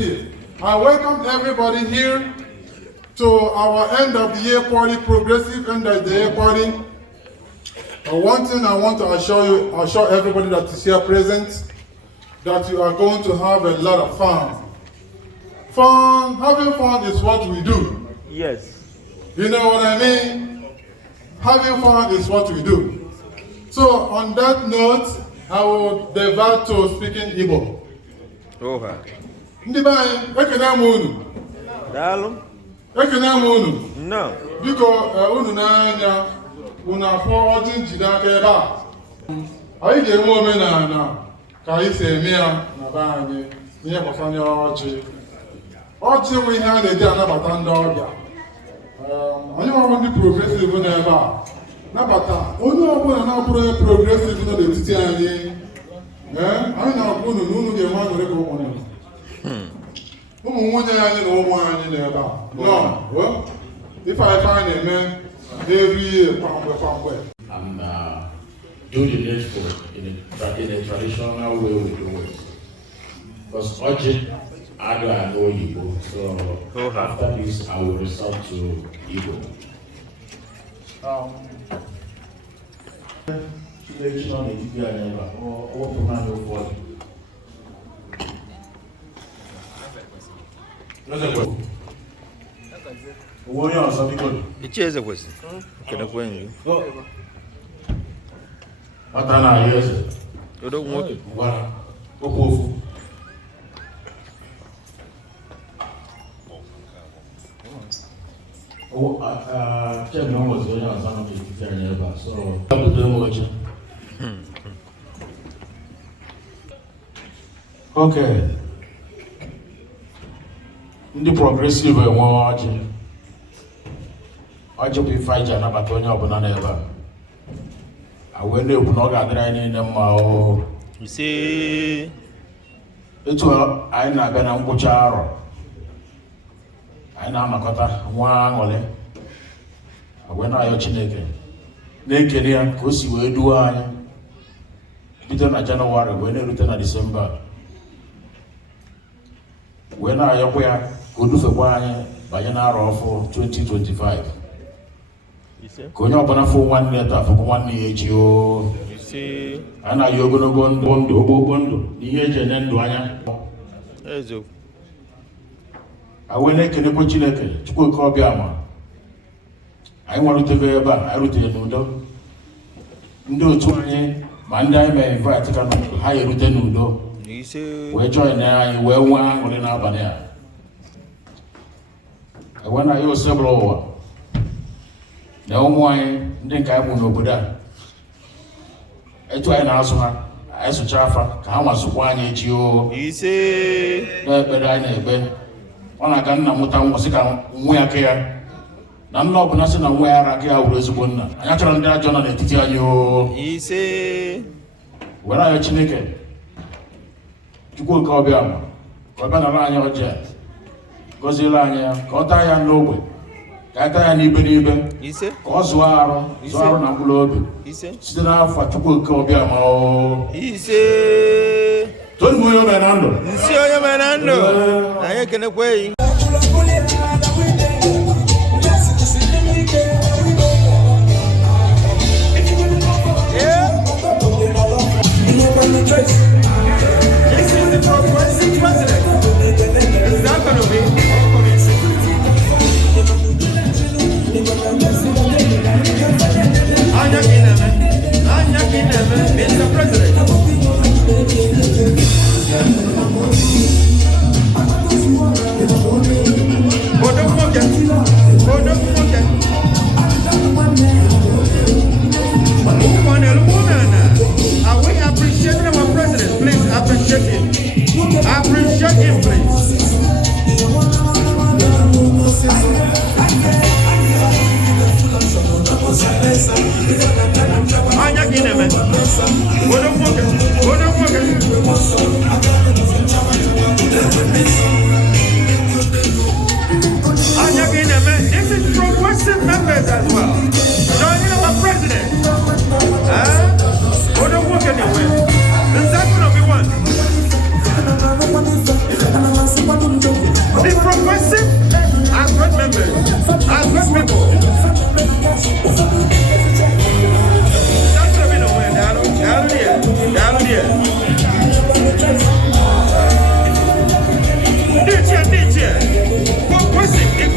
Progressive. I welcome everybody here to our end of the year party, progressive end of the year party. One thing I want to assure everybody that is here present, that you are going to have a lot of fun. Having fun is what we do. Yes. You know what I mean? Having fun is what we do. So on that note, I will divert to speaking Igbo. Oha. Ndị be anyị, ekene m unu. Daalụ. Ekene m unu. No. Biko unu n'anya, unu afọ ọjị njide aka ebe a. Anyị ga-enwe omenala ka anyị si eme ya na be anyị ihe gbasara ọjị. Ọjị nwe ihe a na-eji anabata ndị ọbịa. Anyị nwekwara ndị progressive n'ebe a. Nabata onye ọbụla na-abụrụ onye progressive nọ n'etiti anyị. Anyị na-agwa unu na unu ga-enwe aṅụrị ka ụmụnne. Ụmụ nwunye anyị na ụmụ anyị n'ebe a. No, ife anyị na-eme every year kwamgbe. And do the needful in a traditional way we do it. Because Oji, I don't know Igbo, so after this I will resort to Igbo. Ichie Nkeonyema or Fernando Ford. Ichie eze kwesị. Kene kwenye. Ata na yese. Odo nwoke. Gwara. Okofu. Chairman was going on some of the Nkeonyema, so I will do much. Okay. Ndị progressive enwe ọjị bụ ife anyị anabata onye ọbụla n'ebe a wee na-ekwu na ọ ga-adịrị anyị niile mma o. Ise. Etu anyị na-abịa na ngwụcha arọ anyị na-anọkọta nwa aṅụrị wee na-ayọ Chineke na-ekele ya ka o si wee duo anyị bido na Jenụwarị wee na-erute na Disemba wee na-ayọkwa ya ka o dufekwa anyị banye n'arọ ọfụ 2025 ka onye ọbụla fụ nwanne ya taa fụkwa nwanne ya echi o. A na-ayọ ogologo ndụ ogologo ndụ na ihe eji enye ndụ anya. Wee na-ekelekwa Chineke Chukwu oke ọbịa ma anyị nwarutego ebe a anyị rutere n'udo. Ndị otu anyị ma ndị anyị mere invite ka ha erute n'udo wee join anyị wee nwee aṅụrị n'abalị a. Wee na ya osebụla ụwa na ụmụ anyị ndị nke anyị mụ n'obodo a etu anyị na-azụ ha anyị sụcha afa ka ha nwasụkwa anyị echi o. Na-ekpere anyị na-ekpe ọ na-aga nna mụta nwa sị ka nwa ya ke ya na nna ọbụla sị na nwa ya ara aka ya wuru ezigbo nna. Anyị achọrọ ndị ajọ nọ n'etiti anyị o. Were anyị Chineke Chukwu oke ọbịa ma ka ọ bịa nara anyị ọjị a gọziere anyị ya ka ọ taa ya n'ogbe ka anyị taa ya n'ibe n'ibe ka ọ zụọ arụ na mkpụrụ obi site n'afọ Chukwu oke ọbịa ma o. Tonu onye mere na ndụ. Nsi onye mere na ndụ. Anyị ekenekweghị. This is the progressive president. Is that going to be? Mr. President. And we appreciate our president.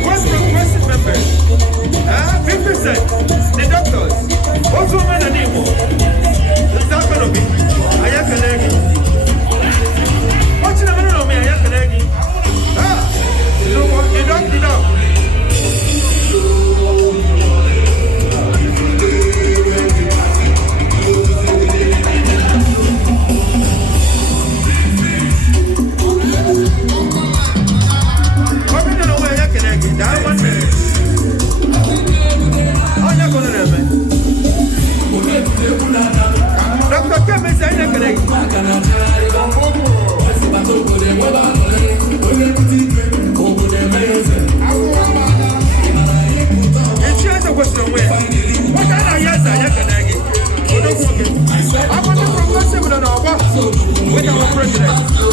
West progressive members. 50%. The doctors. Also men and evil. Is that going to be? Ayakalegi. What's the matter of me? Ayakalegi. You know what? The dog. With our president.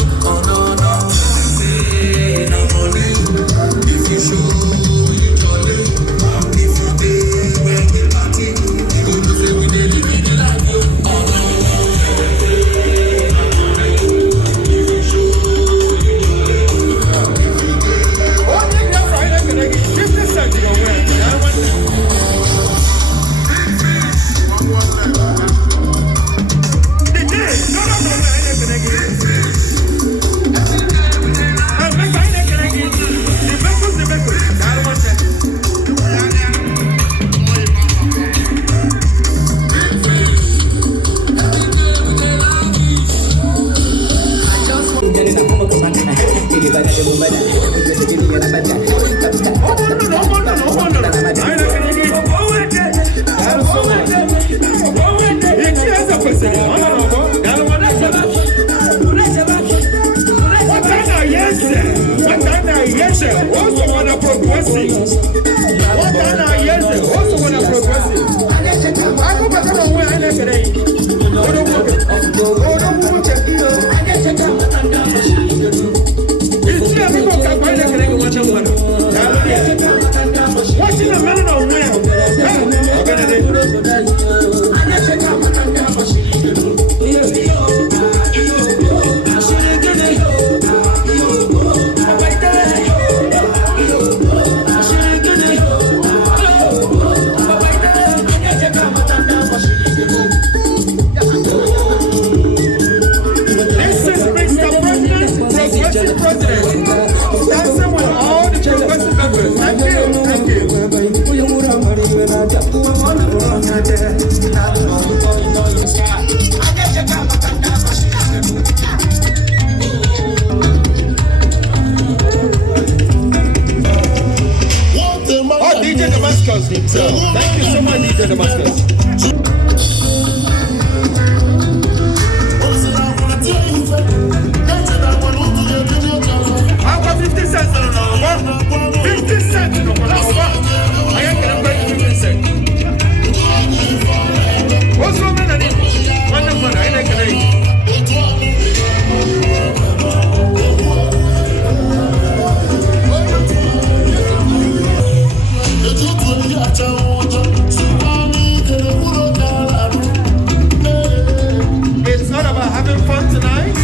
Thank you so much, DJ Damascus. How about 50 cents on the 50 cents on the I ain't gonna break 50 cents. What's wrong with that? One of I ain't gonna eat. It's not about having fun tonight.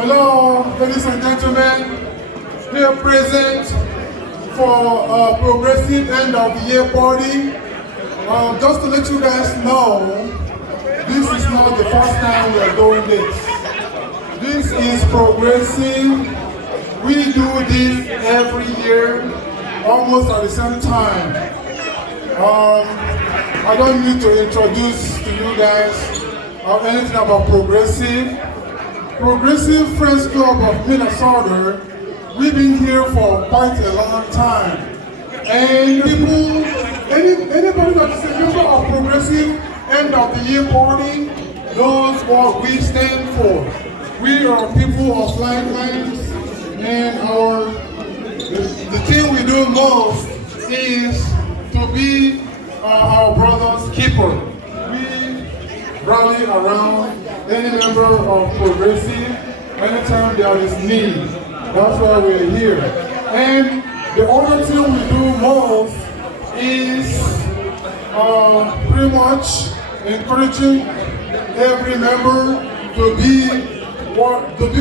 Hello, ladies and gentlemen, here present for a progressive end of the year party. Just to let you guys know, this is not the first time we are doing this. is progressive. We do this every year, almost at the same time. I don't need to introduce to you guys anything about Progressive. Progressive Friends Club of Minnesota, we've been here for quite a long time. And people, anybody that is a member of Progressive end of the year party knows what we stand for. We are people of like minds, and the thing we do most is to be our brother's keeper. We rally around any member of Progressive anytime there is need. That's why we're here. And the other thing we do most is pretty much encouraging every member to be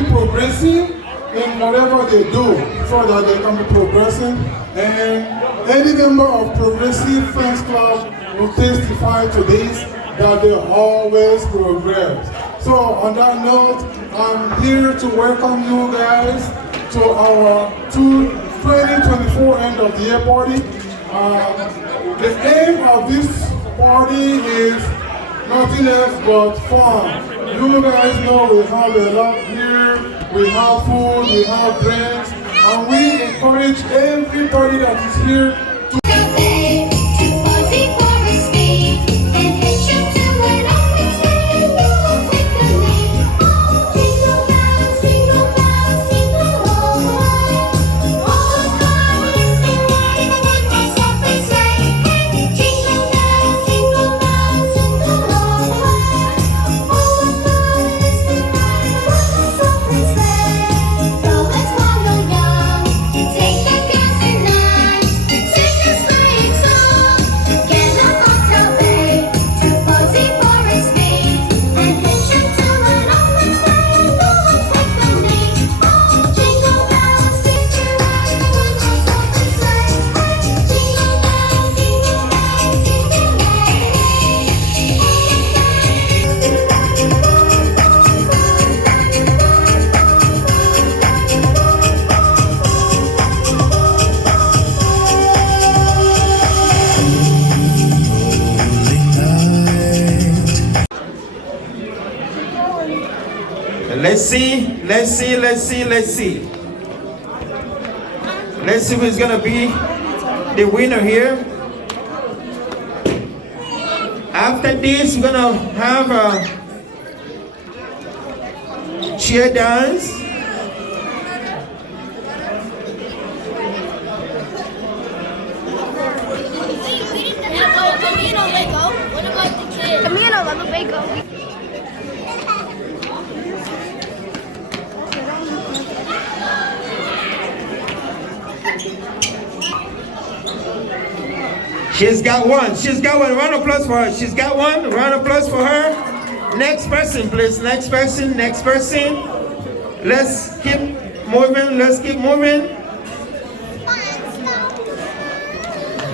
progressive in whatever they do, so that they can be progressive. And any member of Progressive Friends Club will testify to this, that they always progress. So on that note, I'm here to welcome you guys to our 2024 end of the year party. The aim of this party is nothing else but fun. You guys know we have a lot here. We have food, we have drinks, and we encourage everybody that is here to Let's see who's gonna be the winner here. After this, we're gonna have a cheer dance. Camino, let the big go. She's got one. She's got one. Round of applause for her. She's got one. Round of applause for her. Next person, please. Next person. Next person. Let's keep moving. Let's keep moving.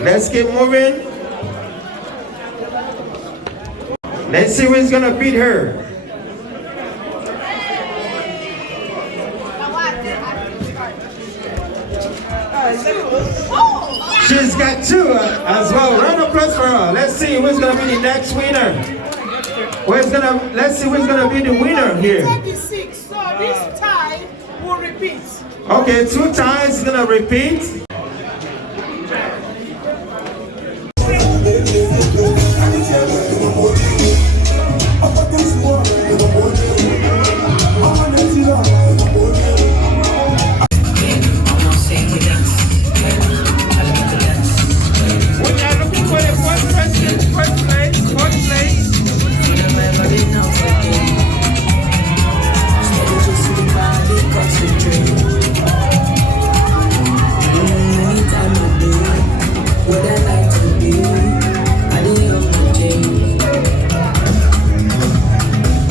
Let's keep moving. Let's see who's gonna beat her. She's got two as well. Round of applause for her. Let's see who's gonna be the next winner. Let's see who's gonna be the winner here. 36. So this tie will repeat. Okay, two ties is gonna repeat.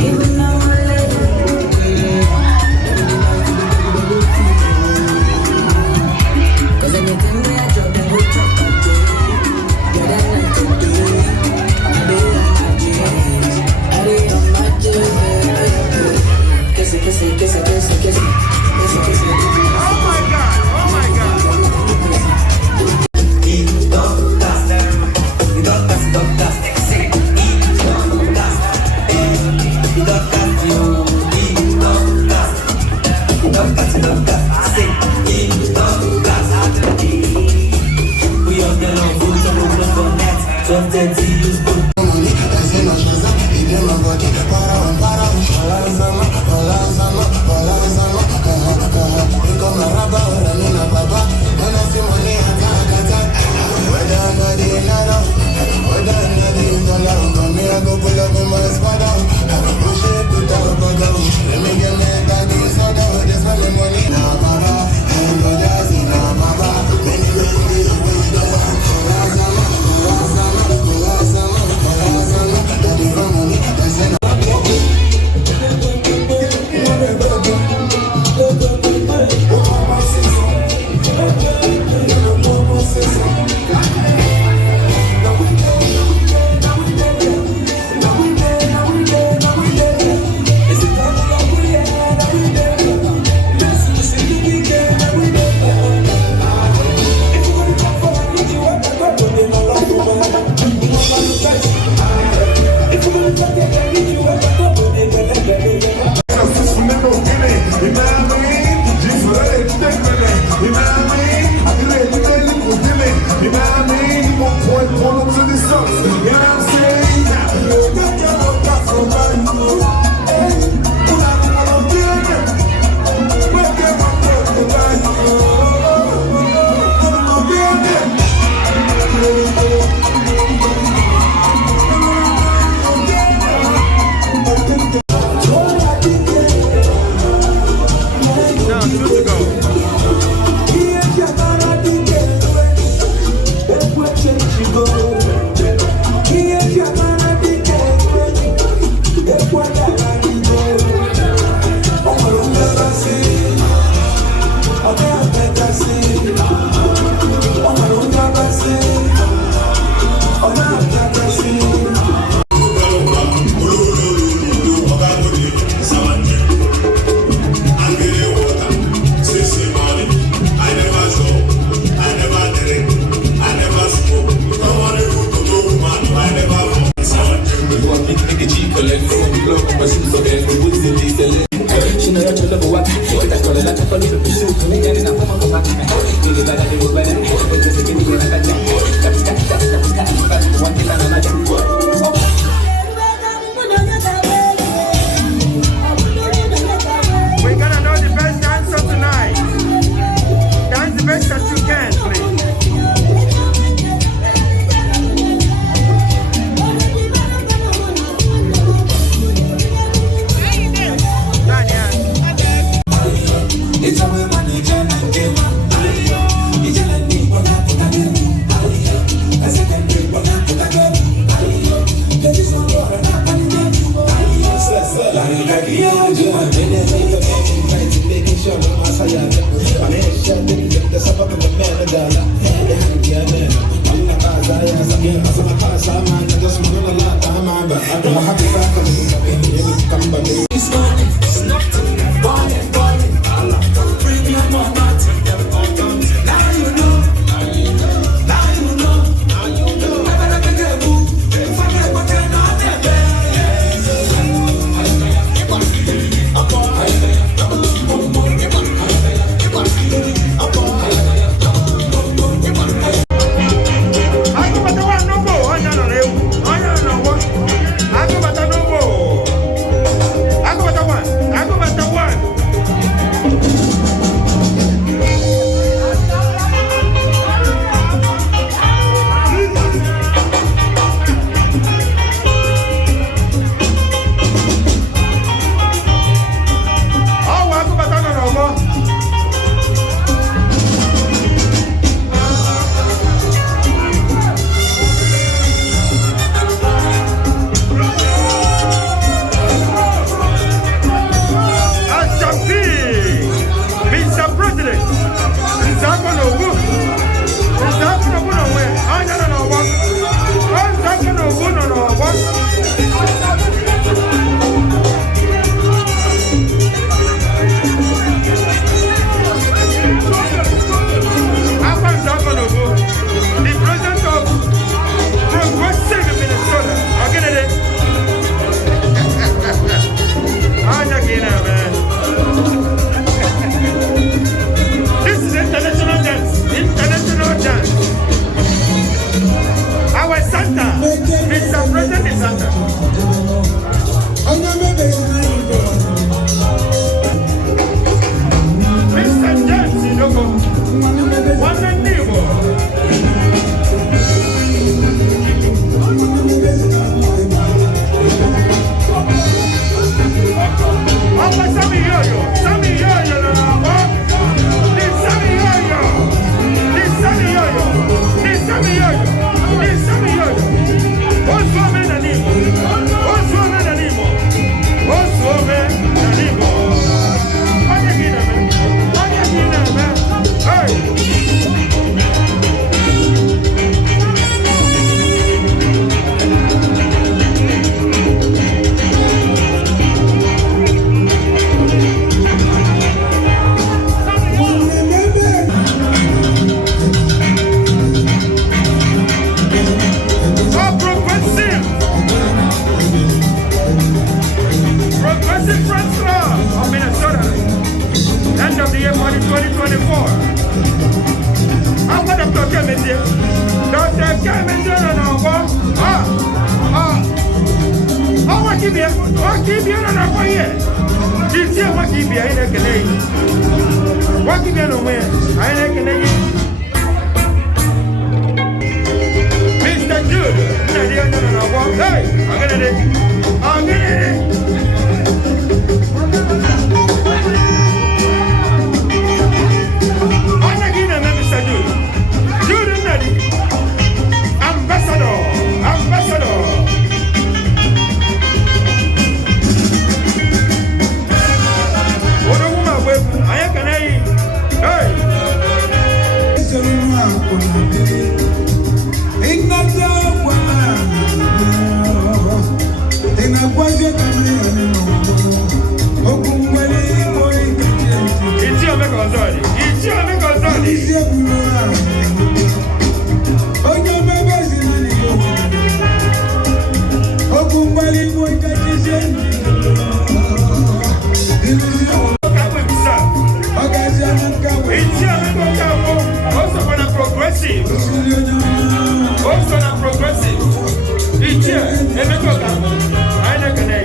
Even though I let McNoxyB na kwa ye. This year McNoxyB aina kene. McNoxyB no me aina kene. Mr. Jude, na dia na kwa. Hey, agene. Also not progressive. Ichie Nkeonyema. Aina kene.